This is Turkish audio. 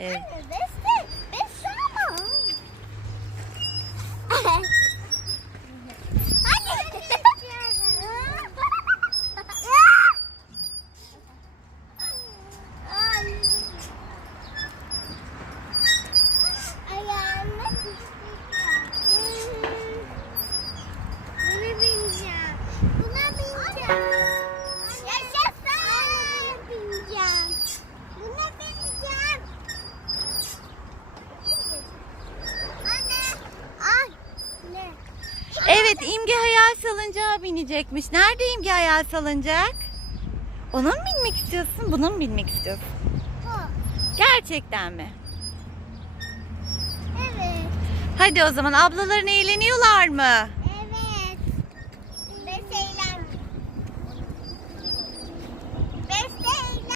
Evet. Anne, this, this, this Evet İmge hayal salıncağa binecekmiş. Nerede İmge hayal salıncak? Ona mı binmek istiyorsun? Buna mı binmek istiyorsun? Bu. Gerçekten mi? Evet. Hadi o zaman ablaların eğleniyorlar mı?